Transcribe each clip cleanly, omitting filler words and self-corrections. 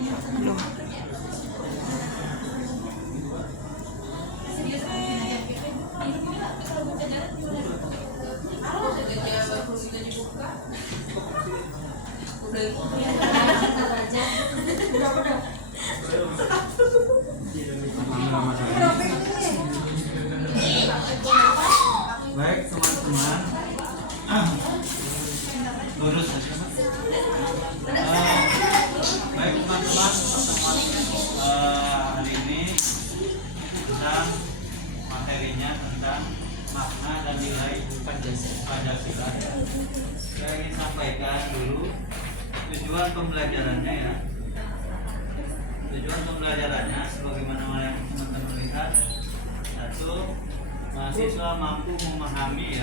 Loh. Baik teman-teman, lurus saja. Baik teman-teman, pertemuan hari ini tentang materinya tentang makna dan nilai Pancasila. Saya ingin sampaikan dulu tujuan pembelajarannya ya. Tujuan pembelajarannya sebagaimana yang teman-teman lihat, satu, mahasiswa mampu memahami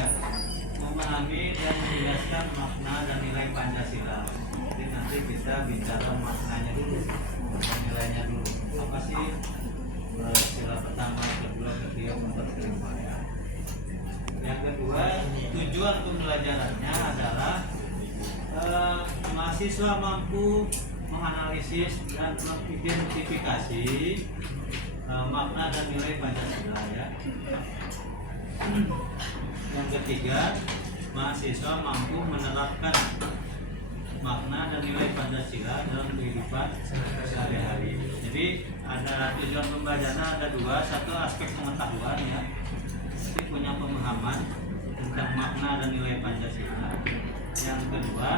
dan menjelaskan makna dan nilai Pancasila. Jadi nanti kita bicara maknanya dulu dan nilainya dulu. Apa sih sila pertama, kedua, ketiga, keempat, kelima ya. Yang kedua, tujuan pembelajarannya adalah mahasiswa mampu menganalisis dan mengidentifikasi makna dan nilai Pancasila ya. Yang ketiga, mahasiswa mampu menerapkan makna dan nilai Pancasila dalam kehidupan sehari-hari. Jadi ada tujuan pembelajaran ada dua, satu aspek pengetahuan ya, jadi punya pemahaman tentang makna dan nilai Pancasila. Yang kedua,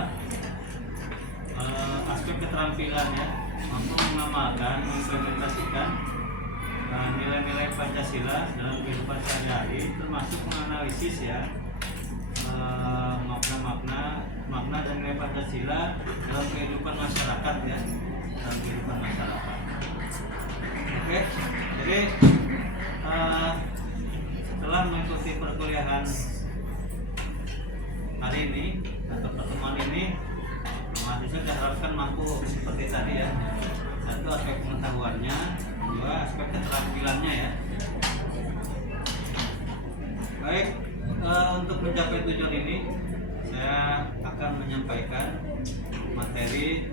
aspek keterampilan ya, mampu mengamalkan, mengimplementasikan nilai-nilai Pancasila dalam kehidupan sehari-hari, termasuk menganalisis ya makna dan nilai Pancasila dalam kehidupan masyarakat ya, dalam kehidupan masyarakat. Oke, jadi setelah mengikuti perkuliahan hari ini atau pertemuan ini, mahasiswa diharapkan mampu seperti tadi ya, satu aspek pengetahuannya, dua aspek keterampilannya ya. Baik, untuk mencapai tujuan ini saya akan menyampaikan materi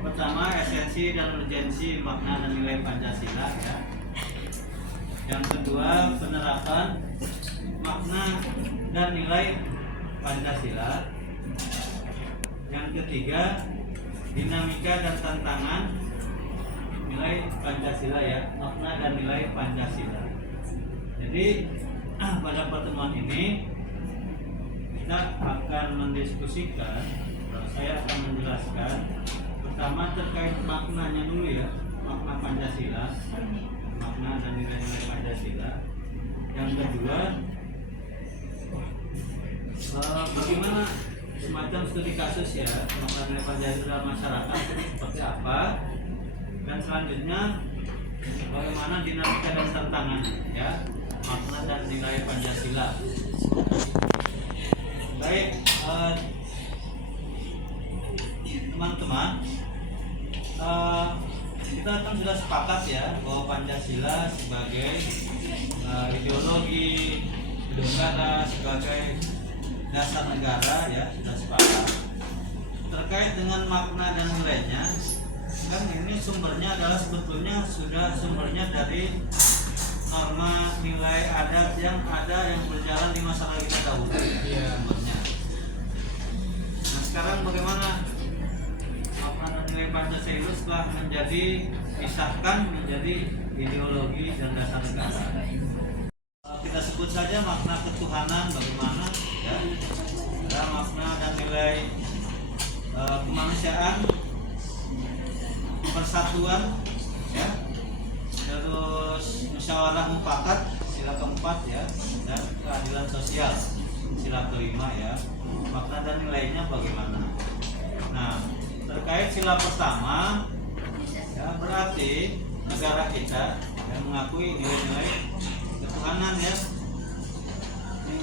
pertama, esensi dan urgensi makna dan nilai Pancasila ya. Yang kedua, penerapan makna dan nilai Pancasila. Yang ketiga, dinamika dan tantangan nilai Pancasila ya, makna dan nilai Pancasila. Jadi pada pertemuan ini kita akan mendiskusikan, saya akan menjelaskan pertama terkait maknanya dulu ya, makna Pancasila, makna dan nilai-nilai Pancasila. Yang kedua, bagaimana semacam studi kasus ya, makna nilai Pancasila masyarakat seperti apa, dan selanjutnya bagaimana dinamika dan tantangan ya, makna dan nilai Pancasila. Baik teman-teman, kita kan sudah sepakat ya bahwa Pancasila sebagai ideologi negara, sebagai dasar negara ya, sudah sepakat. Terkait dengan makna dan nilainya, kan ini sumbernya adalah sebetulnya sudah sumbernya dari norma nilai adat yang ada yang berjalan di masyarakat kita dahulu ya, sumbernya. Nah sekarang bagaimana makna dan nilai Pancasila setelah disahkan menjadi ideologi dan dasar negara? Kita sebut saja makna ketuhanan bagaimana ya, ada makna dan nilai kemanusiaan, persatuan ya, terus musyawarah mufakat sila keempat ya, dan keadilan sosial sila kelima ya. Makna dan nilainya bagaimana? Nah terkait sila pertama ya, berarti negara kita yang mengakui nilai-nilai ketuhanan ya,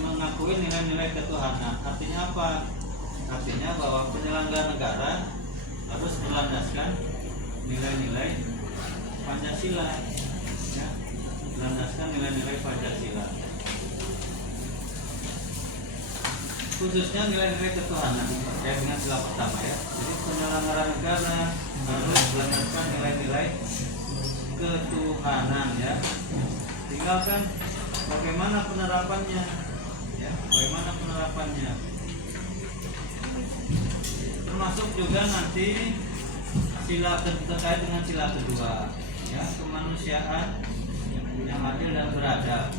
mengakui nilai-nilai ketuhanan. Artinya apa? Artinya bahwa penyelenggara negara harus berlandaskan nilai-nilai Pancasila ya, berlandaskan nilai-nilai Pancasila. khususnya nilai-nilai ketuhanan terkait dengan sila pertama ya. Jadi penyelenggara negara harus berdasarkan nilai-nilai ketuhanan ya. Tinggalkan bagaimana penerapannya ya, bagaimana penerapannya. Termasuk juga nanti sila terkait dengan sila kedua ya, kemanusiaan yang adil dan beradab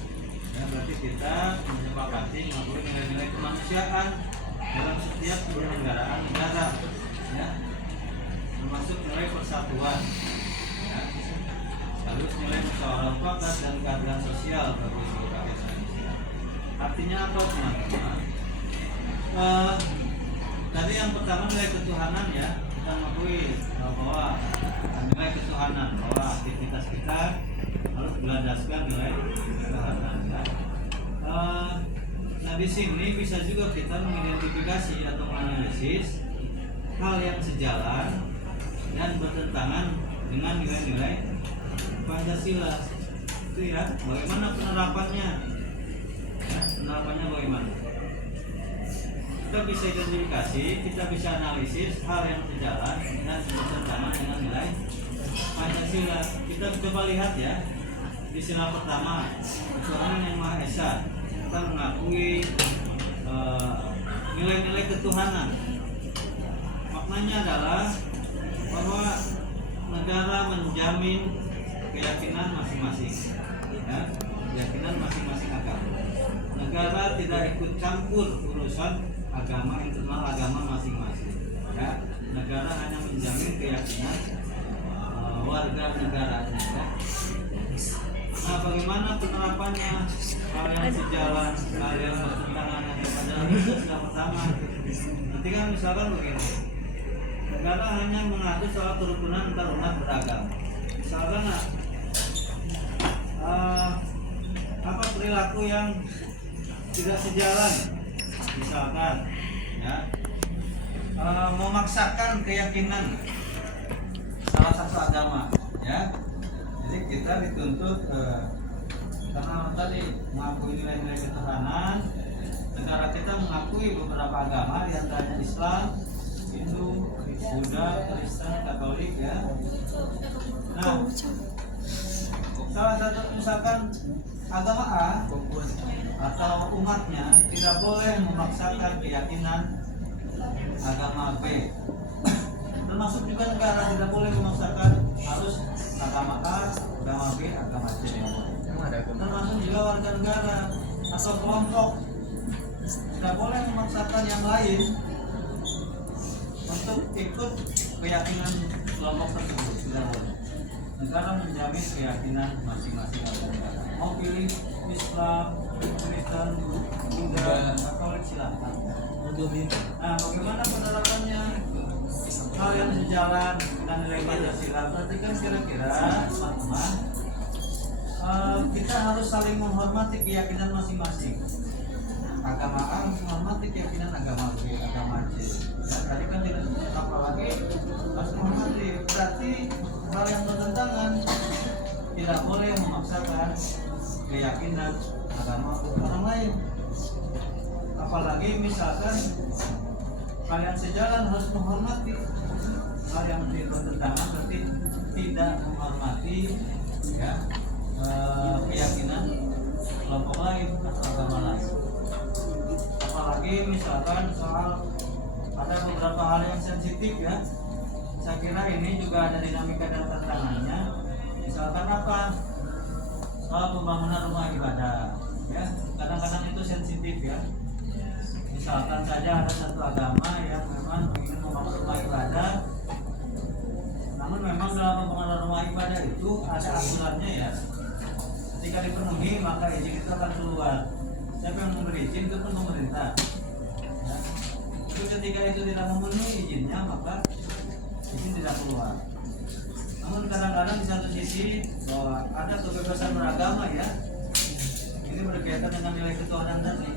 ya. Berarti kita menyepakati mengakui nilai-nilai kemanusiaan dalam setiap penyelenggaraan negara ya, termasuk nilai persatuan ya, harus nilai musyawarah mufakat dan keadilan sosial bagi seluruh rakyat Indonesia. Artinya apa teman-teman? Tadi yang pertama nilai ketuhanan ya, kita mengakui bahwa nilai ketuhanan, bahwa aktivitas kita harus berlandaskan nilai ketuhanan ya. Nah di sini bisa juga kita mengidentifikasi atau menganalisis hal yang sejalan dan bertentangan dengan nilai-nilai Pancasila itu ya. Bagaimana penerapannya ya, penerapannya bagaimana? Kita bisa identifikasi, kita bisa analisis hal yang sejalan dan bertentangan dengan nilai Pancasila. Kita coba lihat ya, di sila pertama ketuhanan yang Maha Esa, kita mengakui nilai-nilai ketuhanan. Maknanya adalah bahwa negara menjamin keyakinan masing-masing ya, keyakinan masing-masing agama. Negara tidak ikut campur urusan agama, internal agama masing-masing ya. Negara hanya menjamin keyakinan warga negaranya ya. Nah bagaimana penerapannya, hal yang sejalan, hal yang bertentangan pada sila pertama. Nanti kan misalkan begini, negara hanya mengatur soal kerukunan antar umat beragama. Misalkan apa perilaku yang tidak sejalan, misalkan ya, memaksakan keyakinan salah satu agama ya. Jadi kita dituntut karena tadi mengakui nilai-nilai ketuhanan, negara kita mengakui beberapa agama, diantaranya Islam, Hindu, Buddha, Kristen, Katolik ya. Nah, salah satu misalkan agama A atau umatnya tidak boleh memaksakan keyakinan agama B. Termasuk juga negara tidak boleh memaksakan harus agama A, agama B, agama C. Termasuk juga warga negara atau kelompok tidak boleh memaksakan yang lain untuk ikut keyakinan kelompok tersebut, tidak boleh. Negara menjamin keyakinan masing-masing warga negara. Mau pilih Islam, Kristen, Buddha, Katolik silakan. Nah, bagaimana penerapannya? Hal yang sejalan dengan nilai Pancasila. Berarti kan kira-kira teman-teman, kita harus saling menghormati keyakinan masing-masing. Agama A menghormati keyakinan agama B, agama C. Ya, tadi kan tidak apalagi harus menghormati. Berarti hal yang bertentangan tidak boleh memaksakan keyakinan agama orang lain. Apalagi misalkan kalian sejalan harus menghormati. Hal yang bertentangan berarti tidak menghormati ya, keyakinan kelompok lain atau agama lain. Apalagi misalkan soal ada beberapa hal yang sensitif ya. Saya kira ini juga ada dinamika dan tantangannya. Misalkan apa? Soal pembangunan rumah ibadah ya. Kadang-kadang itu sensitif ya. Misalkan saja ada satu agama yang memang ingin membangun rumah ibadah, namun memang dalam pembangunan rumah ibadah itu ada aturannya ya. Ketika dipenuhi maka izin itu akan keluar. Siapa yang memberi izin itu pun pemerintah ya. Itu ketika itu tidak memenuhi izinnya maka izin tidak keluar. Namun kadang-kadang di satu sisi bahwa ada kebebasan beragama ya, ini berkaitan dengan nilai ketuhanan tadi,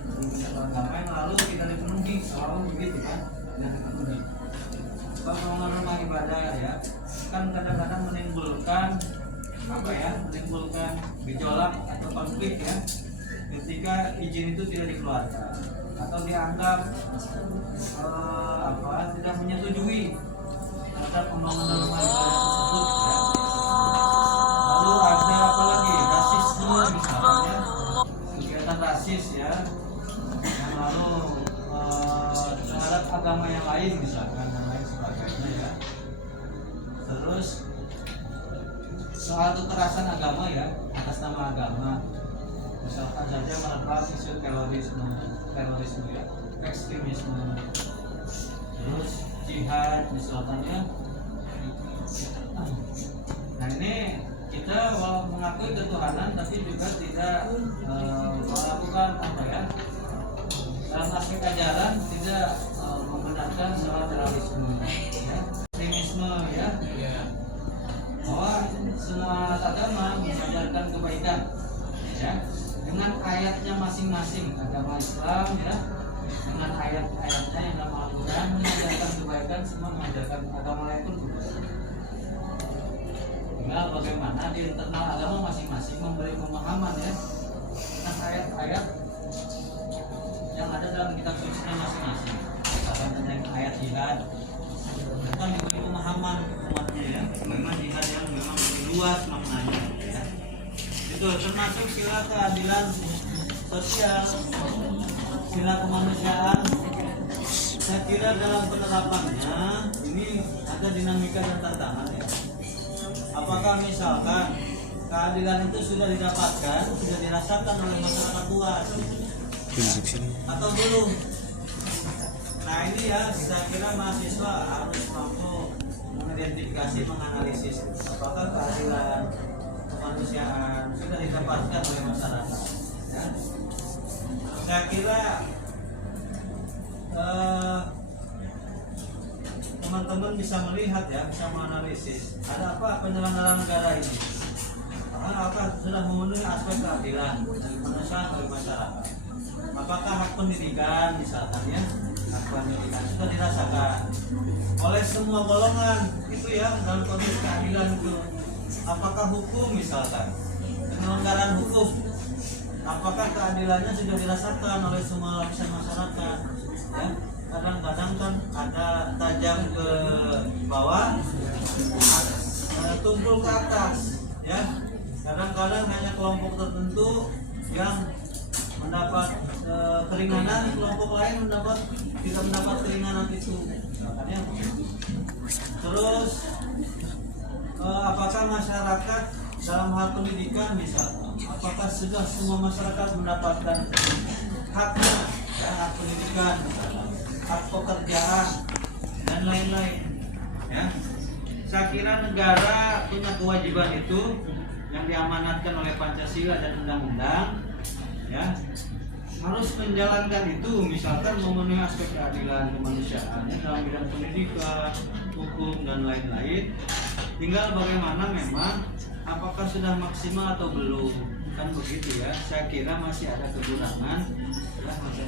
agama yang lalu tidak dipenuhi, selalu begitu kan, tidak dipenuhi. Pembangunan rumah ibadah ya, kan kadang-kadang menimbulkan apa ya, menimbulkan gejolak atau konflik ya, ketika izin itu tidak dikeluarkan. atau dianggap tidak menyetujui terhadap pembangunan rumah ibadah tersebut ya. Lalu ada apa lagi, rasisme misalnya, kegiatan rasis ya, yang lalu terhadap agama yang lain misalkan dan lain sebagainya ya. Terus soal kekerasan agama ya, atas nama agama, misalkan saja merebak isu terorisme ya, ekstremisme, terus jihad misalkannya. Nah ini kita walau mengakui ketuhanan tapi juga tidak melakukan apa ya, dalam aspek ajaran tidak membenarkan soal terorisme ya, ekstremisme ya, bahwa semua agama mengajarkan kebaikan ya, dengan ayatnya masing-masing. Agama Islam ya, dengan ayat-ayatnya yang dalam Al-Quran mengajarkan kebaikan, semua mengajarkan. Agama lain pun kebaikan. Tinggal bagaimana di internal agama masing-masing memberi pemahaman ya, dengan ayat-ayat yang ada dalam kitab suci masing-masing. Misalkan tentang ayat jihad, kita memberi pemahaman umatnya ya, memang jihad yang memang lebih luas maknanya ya. Itu termasuk sila keadilan sosial, sila kemanusiaan. Saya kira dalam penerapannya ini ada dinamika dan tantangan ya. Apakah misalkan keadilan itu sudah didapatkan, sudah dirasakan oleh masyarakat luas atau belum? Nah ini ya, saya kira mahasiswa harus mampu mengidentifikasi, menganalisis apakah keadilan kemanusiaan sudah didapatkan oleh masyarakat ya. Saya kira teman-teman bisa melihat ya, bisa menganalisis ada apa penyelenggaraan negara ini, apakah sudah memenuhi aspek keadilan dan kemanusiaan oleh masyarakat. Apakah hak pendidikan misalkan ya, hak pendidikan sudah dirasakan oleh semua golongan itu ya dalam konteks keadilan itu. Apakah hukum misalkan, penyelenggaraan hukum, apakah keadilannya sudah dirasakan oleh semua lapisan masyarakat ya. Kadang-kadang kan ada tajam ke bawah, tumpul ke atas ya. Kadang-kadang hanya kelompok tertentu yang mendapat keringanan, kelompok lain tidak mendapat keringanan itu. Makanya terus apakah masyarakat dalam hal pendidikan misalnya, apakah sudah semua masyarakat mendapatkan haknya ya, hak pendidikan misalnya, hak pekerjaan dan lain-lain ya. Saya kira negara punya kewajiban itu yang diamanatkan oleh Pancasila dan undang-undang ya, harus menjalankan itu, misalkan memenuhi aspek keadilan kemanusiaan dalam bidang pendidikan, hukum dan lain-lain. Tinggal bagaimana memang apakah sudah maksimal atau belum, kan begitu ya. Saya kira masih ada kekurangan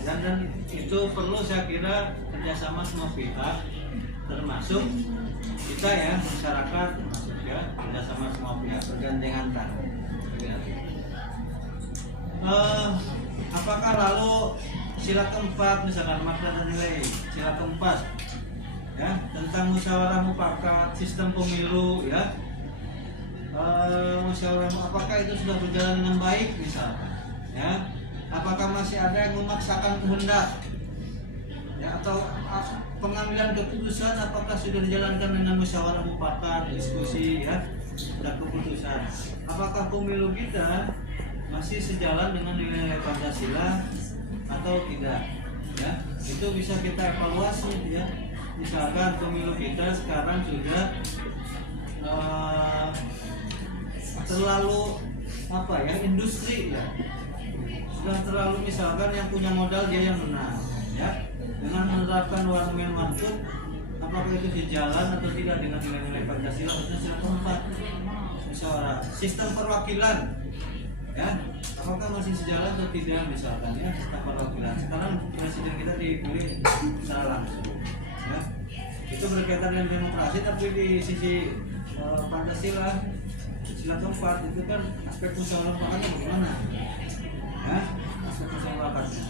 ya, dan itu perlu saya kira kerjasama semua pihak, termasuk kita ya, masyarakat termasuk ya, kerjasama semua pihak, bergandengan tangan. Apakah lalu sila keempat misalkan makna dan nilai sila keempat ya tentang musyawarah mufakat sistem pemilu ya, musyawarah apakah itu sudah berjalan dengan baik misalkan ya, apakah masih ada yang memaksakan kehendak ya, atau pengambilan keputusan apakah sudah dijalankan dengan musyawarah mufakat, diskusi ya dan keputusan. Apakah pemilu kita masih sejalan dengan nilai-nilai Pancasila atau tidak ya, itu bisa kita evaluasi ya. Misalkan pemilu kita sekarang sudah terlalu apa ya, industri ya, sudah terlalu misalkan yang punya modal dia yang menang ya, dengan menerapkan one man one vote. Apakah itu sejalan atau tidak dengan nilai-nilai Pancasila? Itu sila keempat musyawarah sistem perwakilan ya, apakah masih sejalan atau tidak misalkan ya, sistem perwakilan. Sekarang presiden kita dipilih secara langsung ya, itu berkaitan dengan demokrasi, tapi di sisi Pancasila sila keempat itu kan aspek musyawarah mufakatnya bagaimana ya, aspek musyawarah mufakatnya.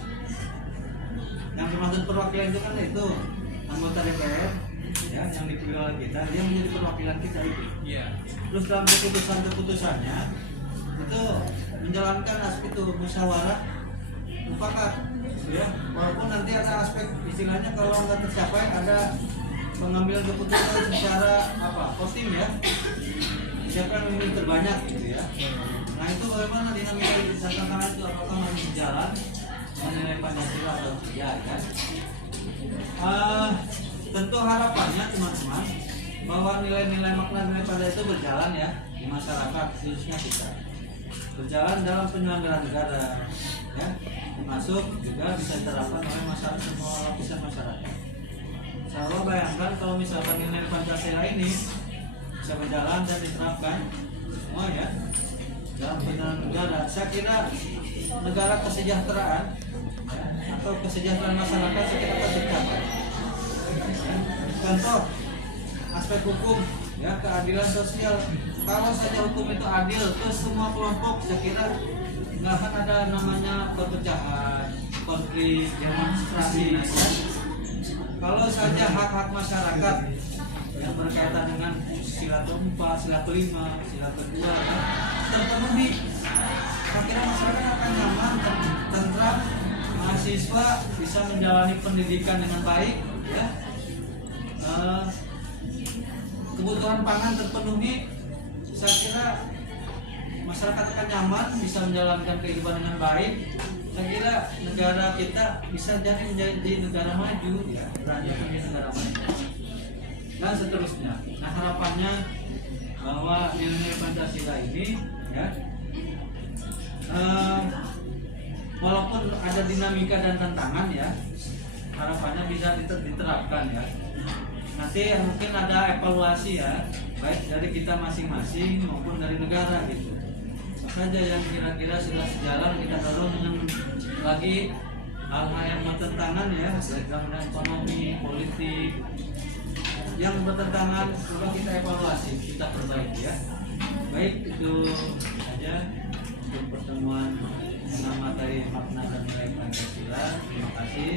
Yang dimaksud perwakilan itu kan itu anggota DPR ya yang dipilih oleh kita, dia menjadi perwakilan kita itu. Iya. Terus dalam keputusannya itu menjalankan aspek itu musyawarah mufakat ya, walaupun nanti ada aspek istilahnya kalau nggak tercapai ada pengambilan keputusan secara voting ya, siapa yang memilih terbanyak gitu ya. Nah itu bagaimana dinamika di tantangan itu, apakah masih jalan dengan nilai Pancasila atau tidak kan? Tentu harapannya teman-teman bahwa nilai-nilai makna nilai Pancasila itu berjalan ya di masyarakat, khususnya kita berjalan dalam penyelenggaraan negara ya, termasuk juga bisa diterapkan oleh masyarakat, semua lapisan masyarakat. Saya bayangkan kalau misalkan nilai Pancasila ini bisa berjalan dan diterapkan semua ya dalam penyelenggaraan negara, saya kira negara kesejahteraan ya, atau kesejahteraan masyarakat saya kira pasti tercapai. Contoh aspek hukum ya, keadilan sosial. Kalau saja hukum itu adil, terus semua kelompok saya kira nggak akan ada namanya perpecahan, konflik, demonstrasi. Ya. Kalau saja hak-hak masyarakat yang berkaitan dengan sila keempat, sila kelima, sila kedua ya, terpenuhi, saya kira masyarakat akan nyaman, tentram, mahasiswa bisa menjalani pendidikan dengan baik, ya. Kebutuhan pangan terpenuhi, saya kira masyarakat akan nyaman, bisa menjalankan kehidupan dengan baik. Saya kira negara kita bisa jadi menjadi negara maju, ya, menjadi negara maju, dan seterusnya. Nah harapannya bahwa nilai Pancasila ini, ya, walaupun ada dinamika dan tantangan, ya, harapannya bisa diterapkan, ya. Nanti mungkin ada evaluasi ya, baik dari kita masing-masing maupun dari negara gitu. Saja yang kira-kira sudah sejalan kita dorong dengan lagi hal-hal yang bertentangan ya, dalam ekonomi, politik yang bertentangan, coba kita evaluasi, kita perbaiki ya. Baik itu saja untuk pertemuan yang materi makna dan nilai Pancasila. Terima kasih.